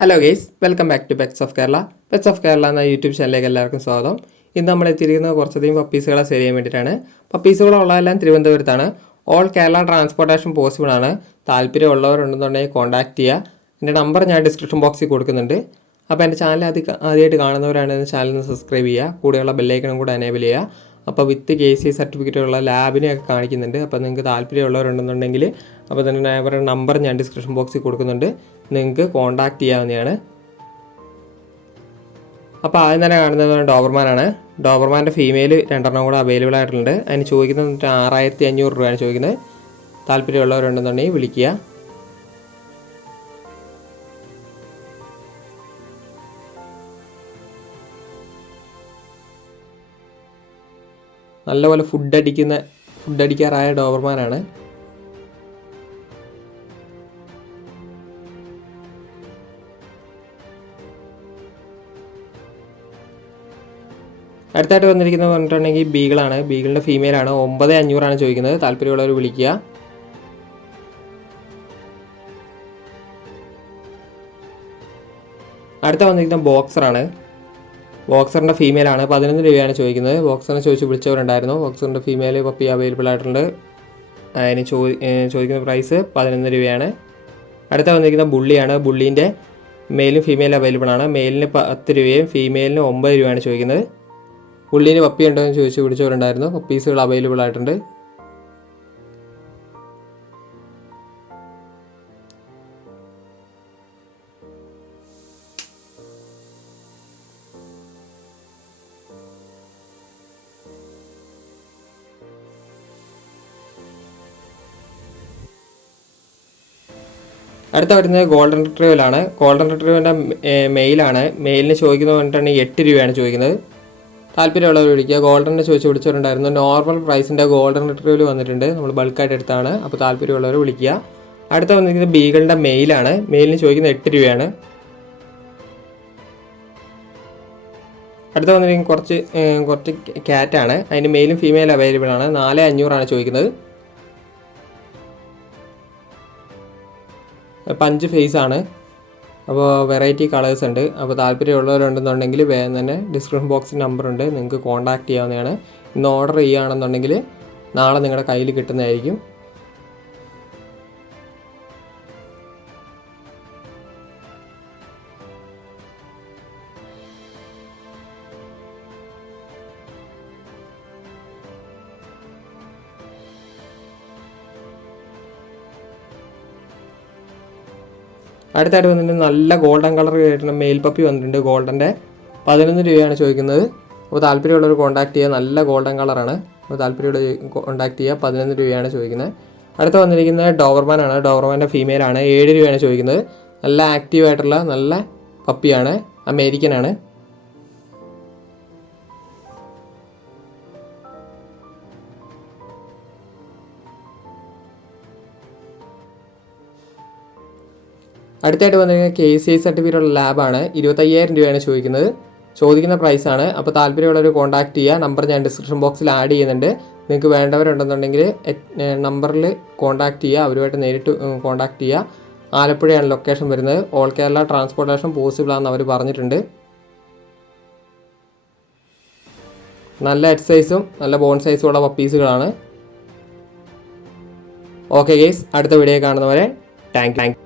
Hello guys, welcome back to pets of Kerala. Pets of Kerala എന്ന YouTube ചാനലിലേക്ക് എല്ലാവർക്കും സ്വാഗതം. ഇന്ന് നമ്മൾ എത്തിയിരിക്കുന്നത് കുറച്ചധികം പപ്പീസുകളെ സെയിൽ ചെയ്യാൻ വേണ്ടിയിട്ടാണ്. പപ്പീസുകളുള്ളതെല്ലാം തിരുവനന്തപുരത്താണ്. ഓൾ കേരള ട്രാൻസ്പോർട്ടേഷൻ പോസിബിൾ ആണ്. താല്പര്യമുള്ളവരുണ്ടെന്നുണ്ടെങ്കിൽ കോൺടാക്ട് ചെയ്യുക. എൻ്റെ നമ്പർ ഞാൻ ഡിസ്ക്രിപ്ഷൻ ബോക്സിൽ കൊടുക്കുന്നുണ്ട്. അപ്പോൾ എൻ്റെ ചാനൽ ആദ്യമായിട്ട് കാണുന്നവരാണെങ്കിൽ ചാനൽ സബ്സ്ക്രൈബ് ചെയ്യുക. കൂടെയുള്ള ബെല്ലൈക്കണും കൂടെ എനേബിൾ ചെയ്യുക. അപ്പോൾ വിത്ത് KC സർട്ടിഫിക്കറ്റുള്ള ലാബിനെയൊക്കെ കാണിക്കുന്നുണ്ട്. അപ്പോൾ നിങ്ങൾക്ക് താല്പര്യമുള്ളവരുണ്ടെന്നുണ്ടെങ്കിൽ അപ്പോൾ തന്നെ അവരുടെ നമ്പർ ഞാൻ ഡിസ്ക്രിപ്ഷൻ ബോക്സിൽ കൊടുക്കുന്നുണ്ട്. നിങ്ങൾക്ക് കോൺടാക്ട് ചെയ്യാവുന്നതാണ്. അപ്പോൾ ആദ്യം തന്നെ കാണുന്നത് ഡോബർമാനാണ്. ഡോബർമാൻ്റെ ഫീമെയിൽ 2 കൂടെ അവൈലബിൾ ആയിട്ടുണ്ട്. അതിന് ചോദിക്കുന്നത് 6500 രൂപയാണ് ചോദിക്കുന്നത്. താല്പര്യമുള്ളവരുണ്ടെന്നുണ്ടെങ്കിൽ വിളിക്കുക. നല്ലപോലെ ഫുഡ് അടിക്കാറായ ഡോബർമാനാണ്. അടുത്തായിട്ട് വന്നിരിക്കുന്നത് പറഞ്ഞിട്ടുണ്ടെങ്കിൽ ബീഗിളാണ്. ബീഗിളിൻ്റെ ഫീമെയിലാണ്. 9500 ചോദിക്കുന്നത്. താല്പര്യമുള്ളവർ വിളിക്കുക. അടുത്ത വന്നിരിക്കുന്നത് ബോക്സറാണ്. ബോക്സറിൻ്റെ ഫീമെയിലാണ്. 11 രൂപയാണ് ചോദിക്കുന്നത്. ബോക്സറിനെ ചോദിച്ച് വിളിച്ചവരുണ്ടായിരുന്നു. ബോക്സറിൻ്റെ ഫീമെയിൽ പപ്പി അവൈലബിൾ ആയിട്ടുണ്ട്. അതിന് ചോദിക്കുന്ന പ്രൈസ് 11 രൂപയാണ്. അടുത്ത വന്നിരിക്കുന്ന ബുള്ളിയാണ്. ബുള്ളീൻ്റെ മെയിലും ഫീമെയിലും അവൈലബിൾ ആണ്. മെയിലിന് 10 രൂപയും ഫീമെയിലിന് 9 രൂപയാണ് ചോദിക്കുന്നത്. ബുള്ളീന് പപ്പി ഉണ്ടോ എന്ന് ചോദിച്ച് വിളിച്ചവരുണ്ടായിരുന്നു. പപ്പീസുകൾ അവൈലബിൾ ആയിട്ടുണ്ട്. അടുത്ത വരുന്നത് ഗോൾഡൻ റിട്രീവലാണ്. ഗോൾഡൻ റിട്രീവലിൻ്റെ മെയിലാണ്. മെയിലിന് ചോദിക്കുന്നത് പറഞ്ഞിട്ടുണ്ടെങ്കിൽ 8 രൂപയാണ് ചോദിക്കുന്നത്. താല്പര്യമുള്ളവർ വിളിക്കുക. ഗോൾഡനെ ചോദിച്ച് വിളിച്ചവരുണ്ടായിരുന്നു. നോർമൽ പ്രൈസിൻ്റെ ഗോൾഡൻ റിട്രീവൽ വന്നിട്ടുണ്ട്. നമ്മൾ ബൾക്കായിട്ട് എടുത്താണ്. അപ്പോൾ താല്പര്യമുള്ളവർ വിളിക്കുക. അടുത്ത വന്നിരിക്കുന്നത് ബീഗിളിൻ്റെ മെയിലാണ്. മെയിലിന് ചോദിക്കുന്നത് 8 രൂപയാണ്. അടുത്ത വന്നിരിക്കുന്നത് കുറച്ച് ക്യാറ്റാണ്. അതിന് മെയിലും ഫീമെയിലും അവൈലബിൾ ആണ്. 4500 ചോദിക്കുന്നത്. 5 ഫേസ് ആണ്. അപ്പോൾ വെറൈറ്റി കളേഴ്സ് ഉണ്ട്. അപ്പോൾ താല്പര്യമുള്ളവരുണ്ടെന്നുണ്ടെങ്കിൽ വേഗം തന്നെ ഡിസ്ക്രിപ്ഷൻ ബോക്സിൽ നമ്പറുണ്ട്. നിങ്ങൾക്ക് കോൺടാക്ട് ചെയ്യാവുന്നതാണ്. ഇന്ന് ഓർഡർ ചെയ്യുകയാണെന്നുണ്ടെങ്കിൽ നാളെ നിങ്ങളുടെ കയ്യിൽ കിട്ടുന്നതായിരിക്കും. അടുത്തായിട്ട് വന്നിട്ട് നല്ല ഗോൾഡൻ കളർ ആയിട്ടുള്ള മെയിൽ പപ്പി വന്നിട്ടുണ്ട്. ഗോൾഡൻ്റെ 11 രൂപയാണ് ചോദിക്കുന്നത്. അപ്പോൾ താല്പര്യമുള്ളവർ കോൺടാക്ട് ചെയ്യുക. നല്ല ഗോൾഡൻ കളറാണ്. അപ്പോൾ താല്പര്യമുള്ള കോൺടാക്ട് ചെയ്യുക. 11 രൂപയാണ് ചോദിക്കുന്നത്. അടുത്ത വന്നിരിക്കുന്നത് ഡോബർമാനാണ്. ഡോബർമാൻ്റെ ഫീമെയിലാണ്. 7 രൂപയാണ് ചോദിക്കുന്നത്. നല്ല ആക്റ്റീവായിട്ടുള്ള നല്ല പപ്പിയാണ്. അമേരിക്കനാണ്. അടുത്തായിട്ട് വന്നിരിക്കുന്നത് KCI സർട്ടിഫിക്കറ്റുള്ള ലാബാണ്. 25,000 രൂപയാണ് ചോദിക്കുന്ന പ്രൈസാണ്. അപ്പോൾ താല്പര്യമുള്ളവർ കോൺടാക്ട് ചെയ്യുക. നമ്പർ ഞാൻ ഡിസ്ക്രിപ്ഷൻ ബോക്സിൽ ആഡ് ചെയ്യുന്നുണ്ട്. നിങ്ങൾക്ക് വേണ്ടവരുണ്ടെന്നുണ്ടെങ്കിൽ നമ്പറിൽ കോൺടാക്ട് ചെയ്യുക. അവരുമായിട്ട് നേരിട്ട് കോൺടാക്ട് ചെയ്യുക. ആലപ്പുഴയാണ് ലൊക്കേഷൻ വരുന്നത്. ഓൾ കേരള ട്രാൻസ്പോർട്ടേഷൻ പോസിബിൾ ആണെന്ന് അവർ പറഞ്ഞിട്ടുണ്ട്. നല്ല ഹെഡ് സൈസും നല്ല ബോൺ സൈസും ഉള്ള പപ്പീസുകളാണ്. ഓക്കെ ഗൈസ്, അടുത്ത വീഡിയോ കാണുന്നവരെ താങ്ക് യു.